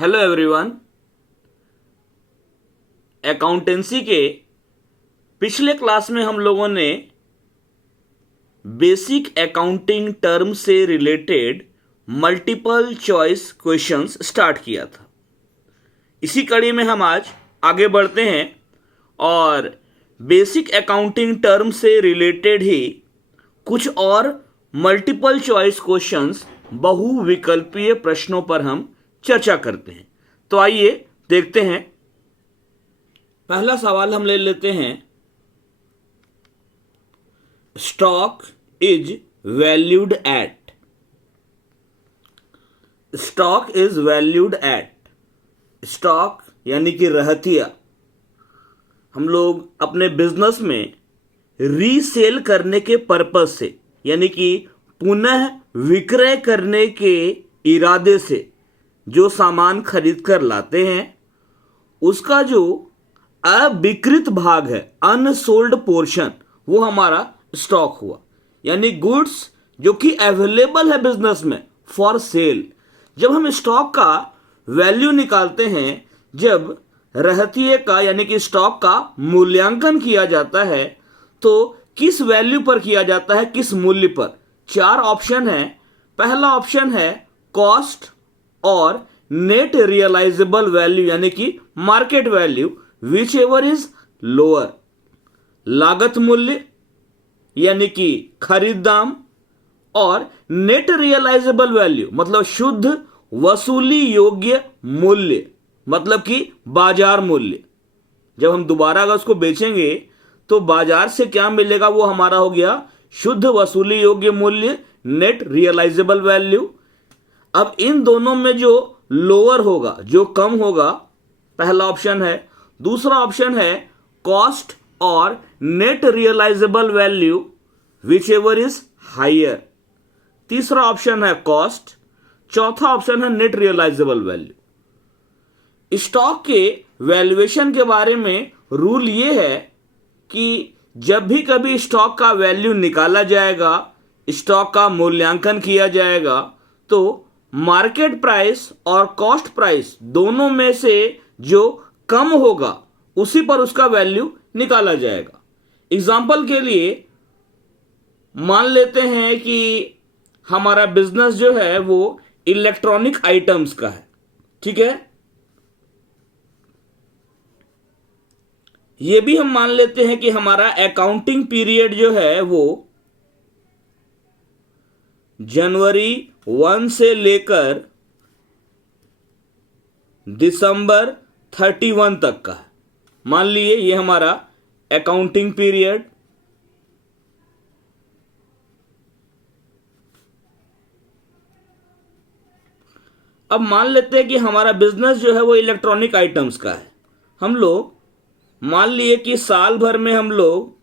Hello everyone. Accountancy के पिछले class में हम लोगों ने बेसिक अकाउंटिंग टर्म से related multiple choice questions start किया था। इसी कड़ी में हम आज आगे बढ़ते हैं और बेसिक अकाउंटिंग टर्म से रिलेटेड ही कुछ और मल्टीपल चॉइस क्वेश्चंस बहुविकल्पीय प्रश्नों पर हम चर्चा करते हैं। तो आइए देखते हैं। पहला सवाल हम ले लेते हैं। Stock is valued at. Stock is valued at. Stock यानी कि रहतिया हम लोग अपने बिजनेस में रीसेल करने के पर्पज से यानी कि पुनः विक्रय करने के इरादे से जो सामान खरीद कर लाते हैं उसका जो अविकृत भाग है, अनसोल्ड पोर्शन, वो हमारा स्टॉक हुआ। यानी गुड्स जो कि अवेलेबल है बिजनेस में फॉर सेल। जब हम स्टॉक का वैल्यू निकालते हैं, जब रहतिये का यानी कि स्टॉक का मूल्यांकन किया जाता है तो किस वैल्यू पर किया जाता है, किस मूल्य पर? चार ऑप्शन है। पहला ऑप्शन है कॉस्ट और नेट रियलाइजेबल वैल्यू यानी कि market value, whichever is lower. लागत मूल्य यानी कि खरीद दाम, और नेट रियलाइजेबल वैल्यू मतलब शुद्ध वसूली योग्य मूल्य मतलब कि बाजार मूल्य। जब हम दोबारा अगर उसको बेचेंगे तो बाजार से क्या मिलेगा, वो हमारा हो गया शुद्ध वसूली योग्य मूल्य, नेट रियलाइजेबल वैल्यू। अब इन दोनों में जो लोअर होगा, जो कम होगा, पहला ऑप्शन है। दूसरा ऑप्शन है कॉस्ट और net realisable value whichever is higher. तीसरा ऑप्शन है कॉस्ट। चौथा ऑप्शन है नेट रियलाइजेबल वैल्यू। स्टॉक के वैल्यूएशन के बारे में रूल ये है कि जब भी कभी स्टॉक का वैल्यू निकाला जाएगा, स्टॉक का मूल्यांकन किया जाएगा, तो मार्केट प्राइस और कॉस्ट प्राइस दोनों में से जो कम होगा उसी पर उसका वैल्यू निकाला जाएगा। एग्जाम्पल के लिए मान लेते हैं कि हमारा बिजनेस जो है वो इलेक्ट्रॉनिक आइटम्स का है, ठीक है। ये भी हम मान लेते हैं कि हमारा अकाउंटिंग पीरियड जो है वो जनवरी 1 से लेकर दिसंबर 31 तक का है। मान लिए ये हमारा अकाउंटिंग पीरियड। अब मान लेते हैं कि हमारा बिजनेस जो है वो इलेक्ट्रॉनिक आइटम्स का है। हम लोग मान लिए कि साल भर में हम लोग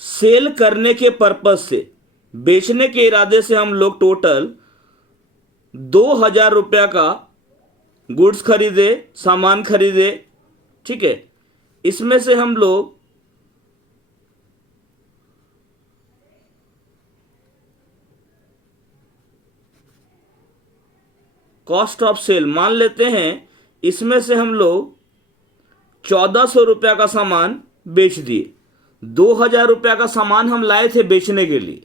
सेल करने के पर्पज से, बेचने के इरादे से हम लोग टोटल 2,000 रुपया का गुड्स खरीदे, सामान खरीदे, ठीक है। इसमें से हम लोग कॉस्ट ऑफ सेल मान लेते हैं, इसमें से हम लोग 1,400 रुपया का सामान बेच दिए। 2,000 रुपया का सामान हम लाए थे बेचने के लिए।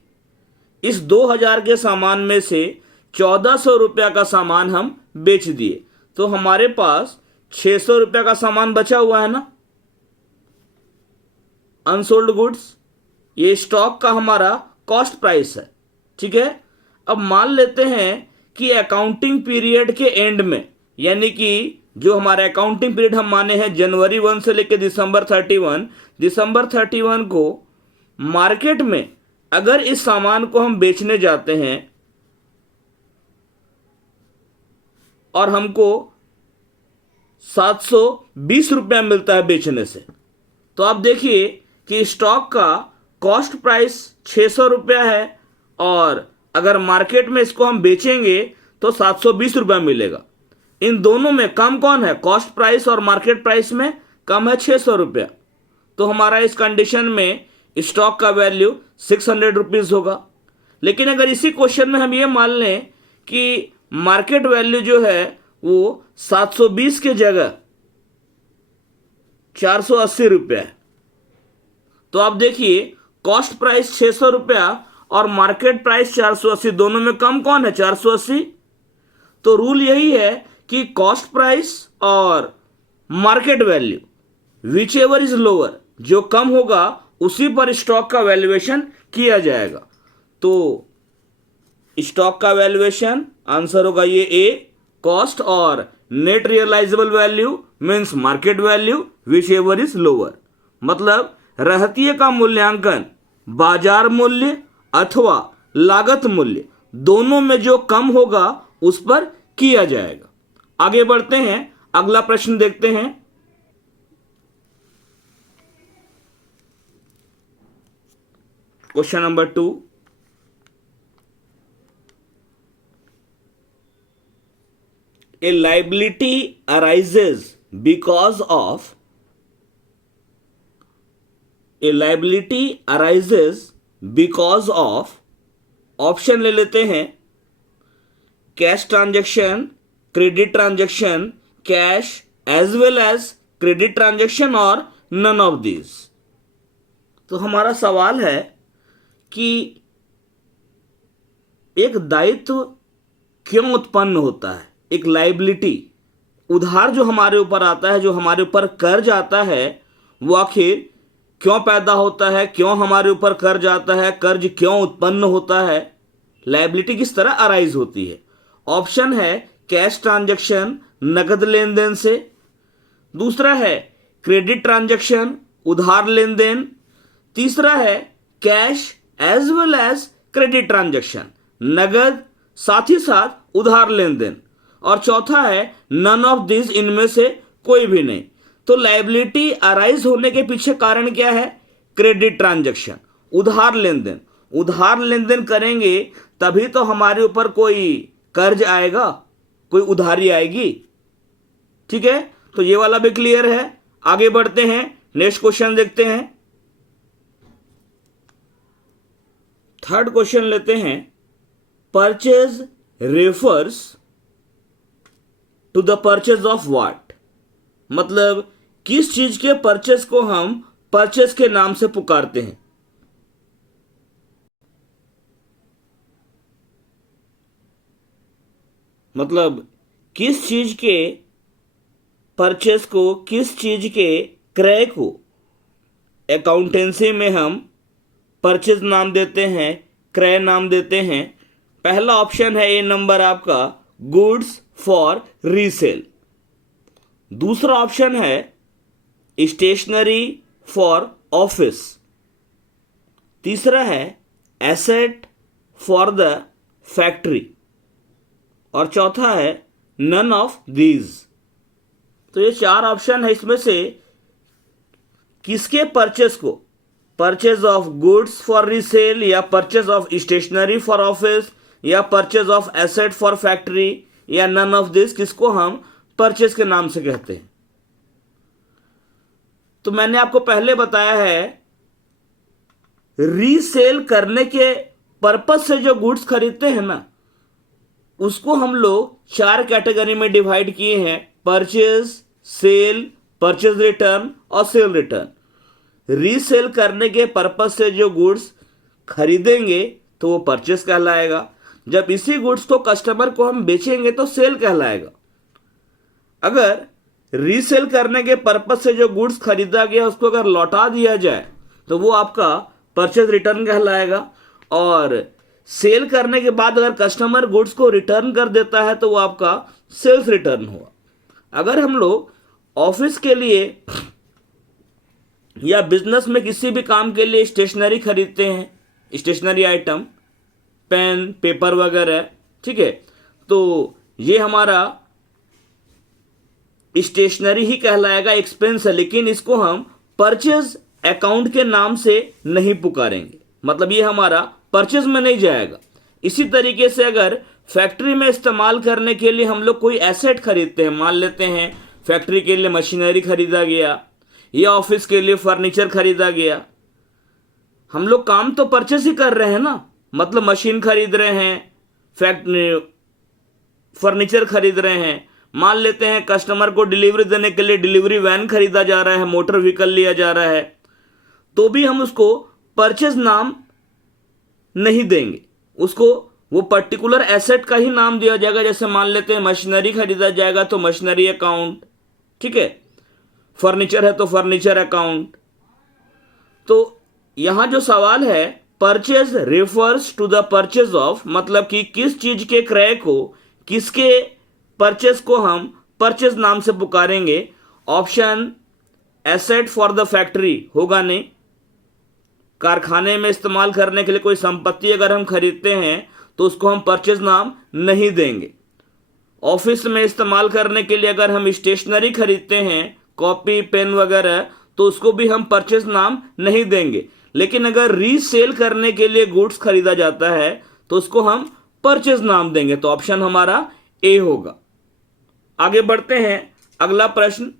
इस 2,000 के सामान में से 1,400 रुपया का सामान हम बेच दिए, तो हमारे पास 600 रुपया का सामान बचा हुआ है ना, अनसोल्ड गुड्स। ये स्टॉक का हमारा कॉस्ट प्राइस है, ठीक है। अब मान लेते हैं कि अकाउंटिंग पीरियड के एंड में, यानी कि जो हमारा अकाउंटिंग पीरियड हम माने हैं जनवरी 1 से लेकर दिसंबर 31 को मार्केट में अगर इस सामान को हम बेचने जाते हैं और हमको 720 रुपया मिलता है बेचने से, तो आप देखिए कि स्टॉक का कॉस्ट प्राइस 600 रुपया है और अगर मार्केट में इसको हम बेचेंगे तो 720 रुपया मिलेगा। इन दोनों में कम कौन है? कॉस्ट प्राइस और मार्केट प्राइस में कम है 600 रुपया। तो हमारा इस कंडीशन में स्टॉक का वैल्यू 600 रुपीज होगा। लेकिन अगर इसी क्वेश्चन में हम ये मान लें कि मार्केट वैल्यू जो है वो 720 के जगह 480 रुपया है। तो आप देखिए कॉस्ट प्राइस 600 रुपया और मार्केट प्राइस 480, दोनों में कम कौन है? 480। तो रूल यही है कि कॉस्ट प्राइस और market value whichever is lower, जो कम होगा उसी पर स्टॉक का वैल्यूएशन किया जाएगा। तो स्टॉक का वैल्यूएशन आंसर होगा ये ए, कॉस्ट और net realisable value means market value whichever is lower. मतलब रहतिये का मूल्यांकन बाजार मूल्य अथवा लागत मूल्य दोनों में जो कम होगा उस पर किया जाएगा। आगे बढ़ते हैं, अगला प्रश्न देखते हैं। Question number 2, a liability arises because of option ले लेते हैं, cash transaction, credit transaction, cash as well as credit transaction और नन ऑफ दिस। तो हमारा सवाल है कि एक दायित्व क्यों उत्पन्न होता है, एक लाइबिलिटी, उधार जो हमारे ऊपर आता है, जो हमारे ऊपर कर्ज आता है, वो आखिर क्यों पैदा होता है, क्यों हमारे ऊपर कर्ज आता है, कर्ज क्यों उत्पन्न होता है, लायबिलिटी किस तरह अराइज होती है। ऑप्शन है कैश ट्रांजैक्शन, नकद लेन देन से। दूसरा है क्रेडिट ट्रांजैक्शन, उधार लेन देन। तीसरा है cash as well as credit transaction, नगद साथ ही साथ उधार लेन देन। और चौथा है नन ऑफ दिस, इनमें से कोई भी नहीं। तो लायबिलिटी अराइज होने के पीछे कारण क्या है? क्रेडिट ट्रांजैक्शन, उधार लेन देन। उधार लेन देन करेंगे तभी तो हमारे ऊपर कोई कर्ज आएगा, कोई उधारी आएगी। ठीक है, तो ये वाला भी क्लियर है। आगे बढ़ते हैं, नेक्स्ट क्वेश्चन देखते हैं। थर्ड क्वेश्चन लेते हैं, purchase refers to the purchase of what. मतलब किस चीज के परचेज को हम परचेज के नाम से पुकारते हैं। मतलब किस चीज के परचेज को, किस चीज के क्रय को अकाउंटेंसी में हम परचेज नाम देते हैं, क्रय नाम देते हैं। पहला ऑप्शन है ए नंबर आपका, गुड्स फॉर रीसेल। दूसरा ऑप्शन है स्टेशनरी फॉर ऑफिस। तीसरा है एसेट फॉर द फैक्ट्री। और चौथा है नन ऑफ दीज। तो ये चार ऑप्शन है, इसमें से किसके परचेज को, purchase of goods for resale या purchase of stationery for office या purchase of asset for factory या नन ऑफ दिस, किसको हम परचेज के नाम से कहते हैं। तो मैंने आपको पहले बताया है रीसेल करने के पर्पस से जो गुड्स खरीदते हैं ना, उसको हम लोग चार कैटेगरी में डिवाइड किए हैं, परचेज, सेल, परचेज रिटर्न और सेल रिटर्न। रीसेल करने के पर्पस से जो गुड्स खरीदेंगे तो वो परचेज कहलाएगा। जब इसी गुड्स को कस्टमर को हम बेचेंगे तो सेल कहलाएगा। अगर रीसेल करने के पर्पस से जो गुड्स खरीदा गया उसको अगर लौटा दिया जाए तो वो आपका परचेज रिटर्न कहलाएगा। और सेल करने के बाद अगर कस्टमर गुड्स को रिटर्न कर देता है तो वो आपका सेल्स रिटर्न हुआ। अगर हम लोग ऑफिस के लिए या बिजनेस में किसी भी काम के लिए स्टेशनरी खरीदते हैं, स्टेशनरी आइटम, पेन, पेपर वगैरह, ठीक है, तो ये हमारा स्टेशनरी ही कहलाएगा, एक्सपेंस है, लेकिन इसको हम परचेज अकाउंट के नाम से नहीं पुकारेंगे। मतलब ये हमारा परचेज में नहीं जाएगा। इसी तरीके से अगर फैक्ट्री में इस्तेमाल करने के लिए हम लोग कोई एसेट खरीदते हैं, मान लेते हैं फैक्ट्री के लिए मशीनरी खरीदा गया या ऑफिस के लिए फर्नीचर खरीदा गया, हम लोग काम तो परचेज ही कर रहे हैं ना। मतलब मशीन खरीद रहे हैं, फर्नीचर खरीद रहे हैं, मान लेते हैं कस्टमर को डिलीवरी देने के लिए डिलीवरी वैन खरीदा जा रहा है, मोटर व्हीकल लिया जा रहा है, तो भी हम उसको परचेज नाम नहीं देंगे, उसको वो पर्टिकुलर एसेट का ही नाम दिया जाएगा। जैसे मान लेते हैं मशीनरी खरीदा जाएगा तो मशीनरी अकाउंट, ठीक है, फर्नीचर है तो फर्नीचर अकाउंट। तो यहां जो सवाल है, purchase refers to the purchase of, मतलब कि किस चीज के क्रय को, किसके परचेज को हम परचेज नाम से पुकारेंगे। Option asset for the factory होगा नहीं, कारखाने में इस्तेमाल करने के लिए कोई संपत्ति अगर हम खरीदते हैं तो उसको हम परचेज नाम नहीं देंगे। ऑफिस में इस्तेमाल करने के लिए अगर हम स्टेशनरी खरीदते हैं, कॉपी पेन वगैरह, तो उसको भी हम परचेज नाम नहीं देंगे। लेकिन अगर रीसेल करने के लिए गुड्स खरीदा जाता है तो उसको हम परचेज नाम देंगे। तो ऑप्शन हमारा ए होगा। आगे बढ़ते हैं, अगला प्रश्न,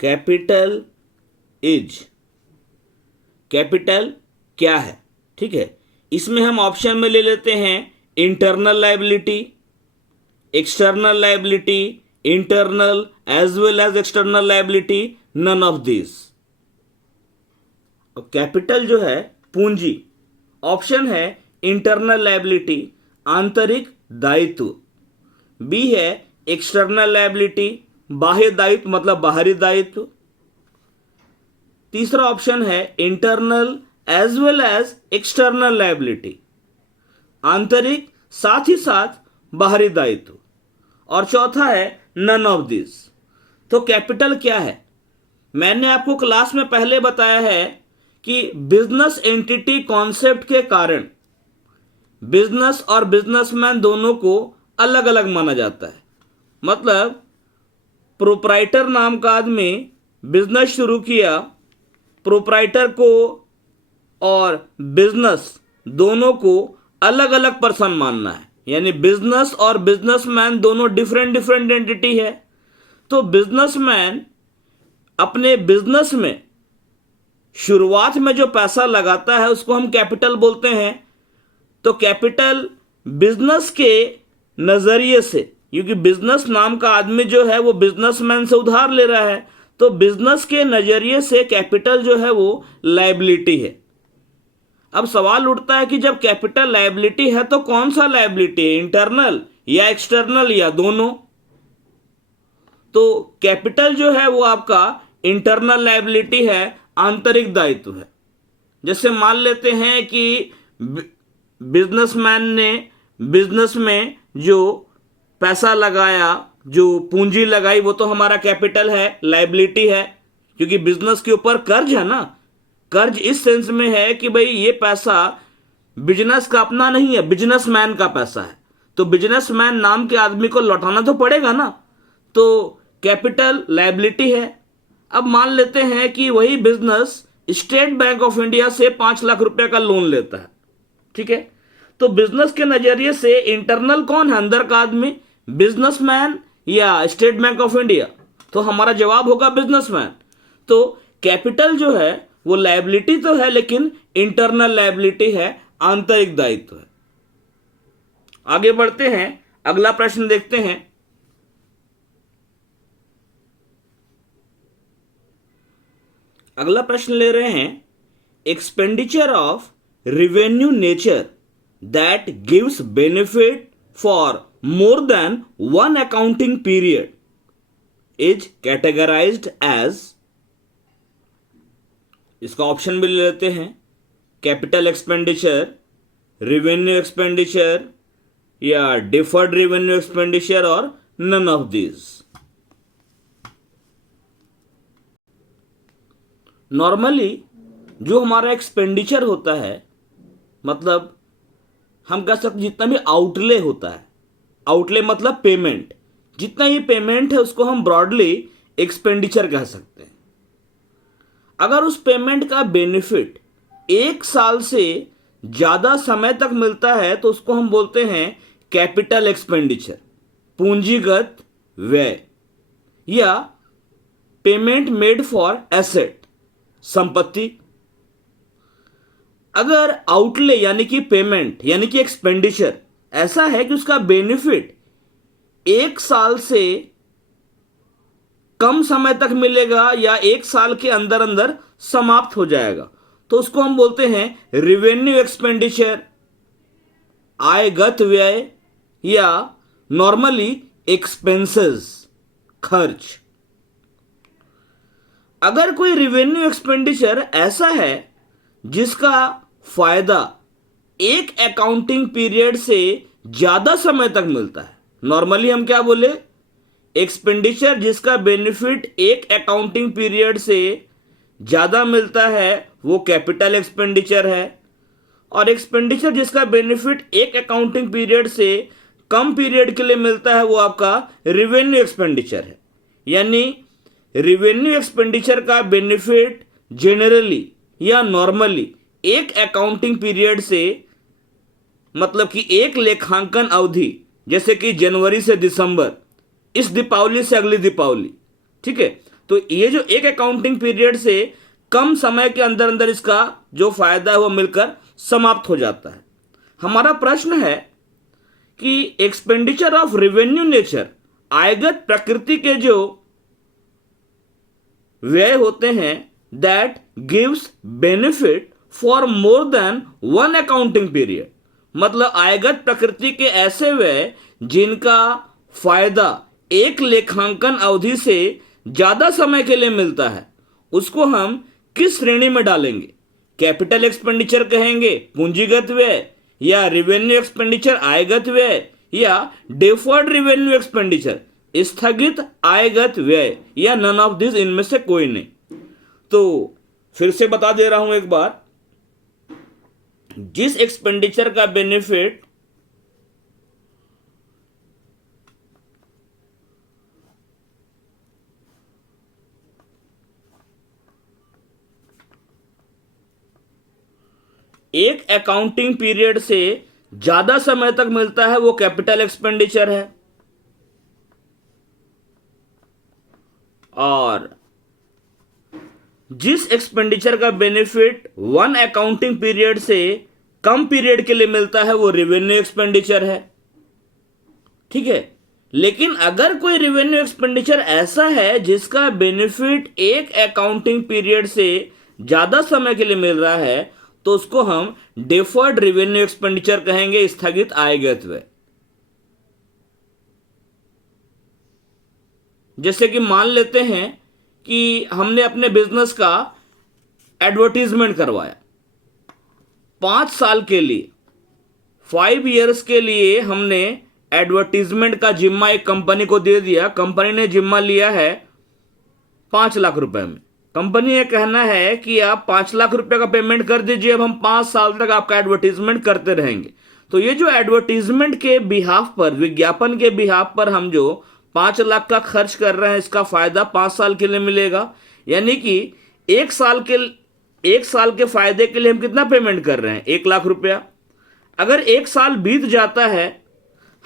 कैपिटल इज, कैपिटल क्या है, ठीक है। इसमें हम ऑप्शन में ले लेते हैं internal liability, external liability, internal as well as external liability, none of this. Capital जो है पूंजी, ऑप्शन है इंटरनल लायबिलिटी, आंतरिक दायित्व। बी है एक्सटर्नल लायबिलिटी, बाह्य दायित्व मतलब बाहरी दायित्व। तीसरा ऑप्शन है internal as well as external liability, आंतरिक साथ ही साथ बाहरी दायित्व। और चौथा है नन ऑफ दिस। तो कैपिटल क्या है? मैंने आपको क्लास में पहले बताया है कि बिजनेस एंटिटी कॉन्सेप्ट के कारण बिजनेस और बिजनेसमैन दोनों को अलग अलग माना जाता है। मतलब प्रोप्राइटर नाम का आदमी बिजनेस शुरू किया, प्रोप्राइटर को और बिजनेस दोनों को अलग अलग पर्सन मानना है, यानी बिजनेस और बिजनेसमैन दोनों डिफरेंट डिफरेंट एंटिटी है। तो बिजनेसमैन अपने बिजनेस में शुरुआत में जो पैसा लगाता है उसको हम कैपिटल बोलते हैं। तो कैपिटल बिजनेस के नजरिए से, क्योंकि बिजनेस नाम का आदमी जो है वो बिजनेसमैन से उधार ले रहा है, तो बिजनेस के नजरिए से कैपिटल जो है वो लायबिलिटी है। अब सवाल उठता है कि जब कैपिटल लायबिलिटी है तो कौन सा लायबिलिटी है, इंटरनल या एक्सटर्नल या दोनों? तो कैपिटल जो है वो आपका इंटरनल लायबिलिटी है, आंतरिक दायित्व है। जैसे मान लेते हैं कि बिजनेसमैन ने बिजनेस में जो पैसा लगाया, जो पूंजी लगाई, वो तो हमारा कैपिटल है, लायबिलिटी है, क्योंकि बिजनेस के ऊपर कर्ज है ना। कर्ज इस सेंस में है कि भाई ये पैसा बिजनेस का अपना नहीं है, बिजनेसमैन का पैसा है, तो बिजनेसमैन नाम के आदमी को लौटाना तो पड़ेगा ना। तो कैपिटल लायबिलिटी है। अब मान लेते हैं कि वही business state bank of India से 5 लाख रुपए का लोन लेता है, ठीक है। तो बिजनेस के नजरिए से इंटरनल कौन है, अंदर का आदमी, बिजनेसमैन या स्टेट बैंक ऑफ इंडिया? तो हमारा जवाब होगा बिजनेसमैन। तो कैपिटल जो है वो लायबिलिटी तो है, लेकिन इंटरनल लायबिलिटी है, आंतरिक दायित्व है। आगे बढ़ते हैं, अगला प्रश्न देखते हैं। अगला प्रश्न ले रहे हैं, expenditure of revenue nature that gives benefit for more than one accounting period is categorized as, इसका ऑप्शन भी ले लेते हैं, कैपिटल एक्सपेंडिचर, रेवेन्यू एक्सपेंडिचर या डिफर्ड रेवेन्यू एक्सपेंडिचर और नन ऑफ दिस। नॉर्मली जो हमारा एक्सपेंडिचर होता है, मतलब हम कह सकते जितना भी आउटले होता है, आउटले मतलब पेमेंट, जितना ही पेमेंट है उसको हम ब्रॉडली एक्सपेंडिचर कह सकते हैं। अगर उस पेमेंट का बेनिफिट 1 साल से ज्यादा समय तक मिलता है तो उसको हम बोलते हैं कैपिटल एक्सपेंडिचर, पूंजीगत व्यय। या पेमेंट मेड फॉर एसेट, संपत्ति। अगर आउटले यानी कि पेमेंट यानी कि एक्सपेंडिचर ऐसा है कि उसका बेनिफिट 1 साल से कम समय तक मिलेगा या 1 साल के अंदर अंदर समाप्त हो जाएगा, तो उसको हम बोलते हैं रिवेन्यू एक्सपेंडिचर, आयगत व्यय, या नॉर्मली एक्सपेंसेस, खर्च। अगर कोई रिवेन्यू एक्सपेंडिचर ऐसा है जिसका फायदा एक अकाउंटिंग पीरियड से ज्यादा समय तक मिलता है, नॉर्मली हम क्या बोले, एक्सपेंडिचर जिसका बेनिफिट एक अकाउंटिंग पीरियड से ज्यादा मिलता है वो कैपिटल एक्सपेंडिचर है, और एक्सपेंडिचर जिसका बेनिफिट एक अकाउंटिंग पीरियड से कम पीरियड के लिए मिलता है वो आपका रिवेन्यू एक्सपेंडिचर है। यानी रिवेन्यू एक्सपेंडिचर का बेनिफिट जनरली या नॉर्मली एक अकाउंटिंग पीरियड से, मतलब कि एक लेखांकन अवधि, जैसे कि जनवरी से दिसंबर, इस दीपावली से अगली दीपावली, ठीक है, तो ये जो एक अकाउंटिंग पीरियड से कम समय के अंदर अंदर इसका जो फायदा है वो मिलकर समाप्त हो जाता है। हमारा प्रश्न है कि एक्सपेंडिचर ऑफ रेवेन्यू नेचर, आयगत प्रकृति के जो व्यय होते हैं, that gives benefit for more than 1 accounting period, मतलब आयगत प्रकृति के ऐसे व्यय जिनका फायदा एक लेखांकन अवधि से ज्यादा समय के लिए मिलता है, उसको हम किस श्रेणी में डालेंगे? कैपिटल एक्सपेंडिचर कहेंगे, पूंजीगत व्यय, या रिवेन्यू एक्सपेंडिचर आयगत व्यय, या डेफर्ड रिवेन्यू एक्सपेंडिचर स्थगित आयगत व्यय, या नन ऑफ दिस, इनमें से कोई नहीं। तो फिर से बता दे रहा हूं एक बार, जिस एक्सपेंडिचर का बेनिफिट एक अकाउंटिंग पीरियड से ज्यादा समय तक मिलता है वो कैपिटल एक्सपेंडिचर है, और जिस एक्सपेंडिचर का बेनिफिट 1 अकाउंटिंग पीरियड से कम पीरियड के लिए मिलता है वो रेवेन्यू एक्सपेंडिचर है, ठीक है। लेकिन अगर कोई रेवेन्यू एक्सपेंडिचर ऐसा है जिसका बेनिफिट एक अकाउंटिंग पीरियड से ज्यादा समय के लिए मिल रहा है, तो उसको हम डेफर्ड रेवेन्यू एक्सपेंडिचर कहेंगे, स्थगित आयगत व्यय। जैसे कि मान लेते हैं कि हमने अपने बिजनेस का एडवर्टीजमेंट करवाया 5 साल के लिए, 5 इयर्स के लिए हमने एडवर्टीजमेंट का जिम्मा एक कंपनी को दे दिया। कंपनी ने जिम्मा लिया है 5 लाख रुपए में। कंपनी ये कहना है कि आप 5 लाख रुपए का पेमेंट कर दीजिए, अब हम 5 साल तक आपका एडवर्टीजमेंट करते रहेंगे। तो ये जो एडवर्टीजमेंट के बिहाफ पर, विज्ञापन के बिहाफ पर हम जो 5 लाख का खर्च कर रहे हैं, इसका फायदा 5 साल के लिए मिलेगा। यानी कि 1 साल के फायदे के लिए हम कितना पेमेंट कर रहे हैं? 1 लाख रुपया। अगर 1 साल बीत जाता है,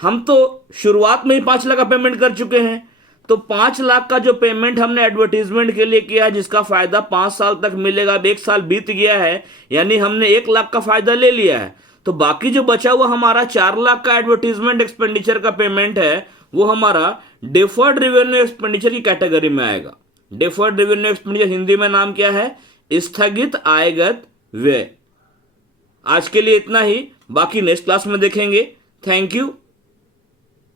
हम तो शुरुआत में ही 5 लाख का पेमेंट कर चुके हैं, तो 5 लाख का जो पेमेंट हमने एडवर्टीजमेंट के लिए किया, जिसका फायदा 5 साल तक मिलेगा, अब 1 साल बीत गया है, यानी हमने 1 लाख का फायदा ले लिया है। तो बाकी जो बचा हुआ हमारा 4 लाख का एडवर्टीजमेंट एक्सपेंडिचर का पेमेंट है, वो हमारा डेफर्ड रेवेन्यू एक्सपेंडिचर की कैटेगरी में आएगा। डेफर्ड रेवेन्यू एक्सपेंडिचर हिंदी में नाम क्या है? स्थगित आयगत व्यय। आज के लिए इतना ही, बाकी नेक्स्ट क्लास में देखेंगे। Thank you.